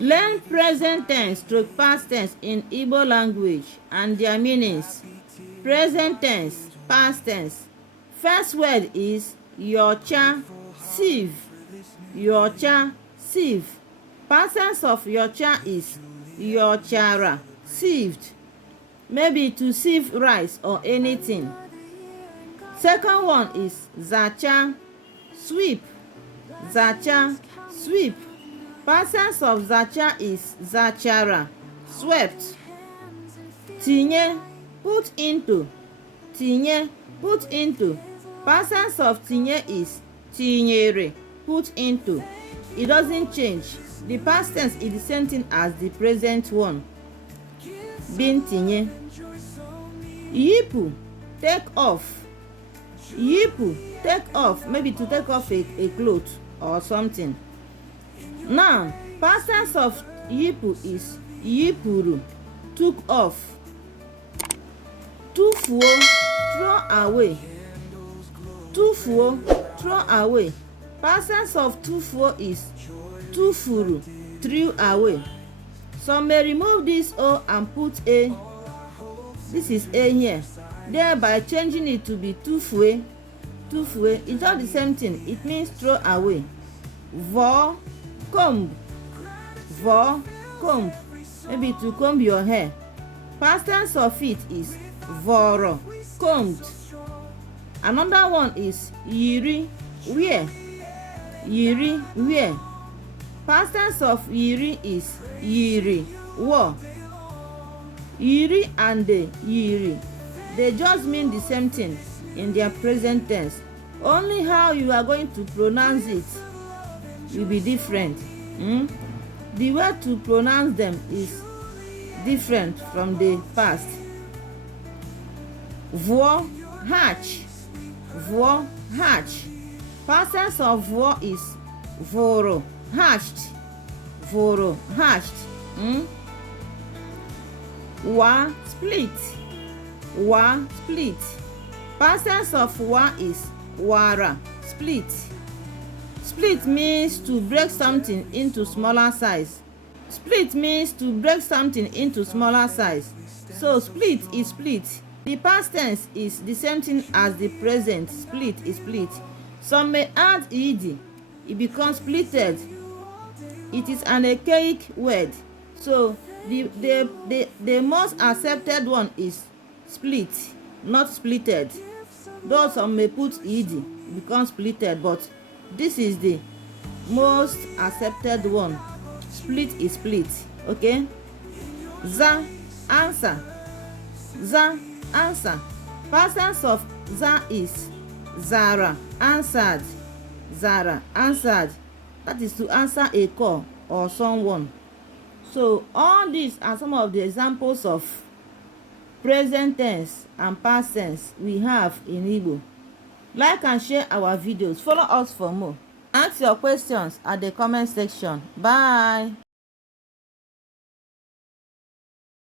Learn present tense stroke past tense in Igbo language and their meanings. Present tense, past tense. First word is yocha, sieve. Yocha, sieve. Past tense of yocha is yochara, sieved. Maybe to sieve rice or anything. Second one is zacha, sweep. Zacha, sweep. Past tense of zacha is zachara, swept. Tinye, put into. Tinye, put into. Past tense of tinye is tinyere, put into. It doesn't change. The past tense is the same thing as the present one. Bin tinye. Yipu, take off. Yipu, take off. Maybe to take off a cloth or something. Now, past tense of yipu is yipuru, took off. Tufuo, throw away. Tufuo, throw away. Past tense of tufuo is tufuru, threw away. Some may remove this o and put a. This is a here. Thereby changing it to be tufue. Tufue, it's not the same thing. It means throw away. Vo, comb. Vo, comb. Maybe to comb your hair. Past tense of it is voro, combed. Another one is yiri, wear. Yiri, wear. Past tense of yiri is yiri, wore. Yiri and the yiri, they just mean the same thing in their present tense. Only how you are going to pronounce it will be different. The way to pronounce them is different from the past. Vo, hatch. Vo, hatch. Past tense of vo is voro, hatched. Voro, hatched. Wa, split. Wa, split. Past tense of wa is wara, split. Split means to break something into smaller size. Split means to break something into smaller size. So split is split. The past tense is the same thing as the present. Split is split. Some may add ed. It becomes splitted. It is an archaic word. So the most accepted one is split, not splitted. Though some may put ed, it becomes splitted, but this is the most accepted one. Split is split. Okay? Za, answer. Za, answer. Past tense of za is zara, answered. Zara, answered. That is to answer a call or someone. So all these are some of the examples of present tense and past tense we have in Igbo. Like and share our videos. Follow us for more. Ask your questions at the comment section. Bye.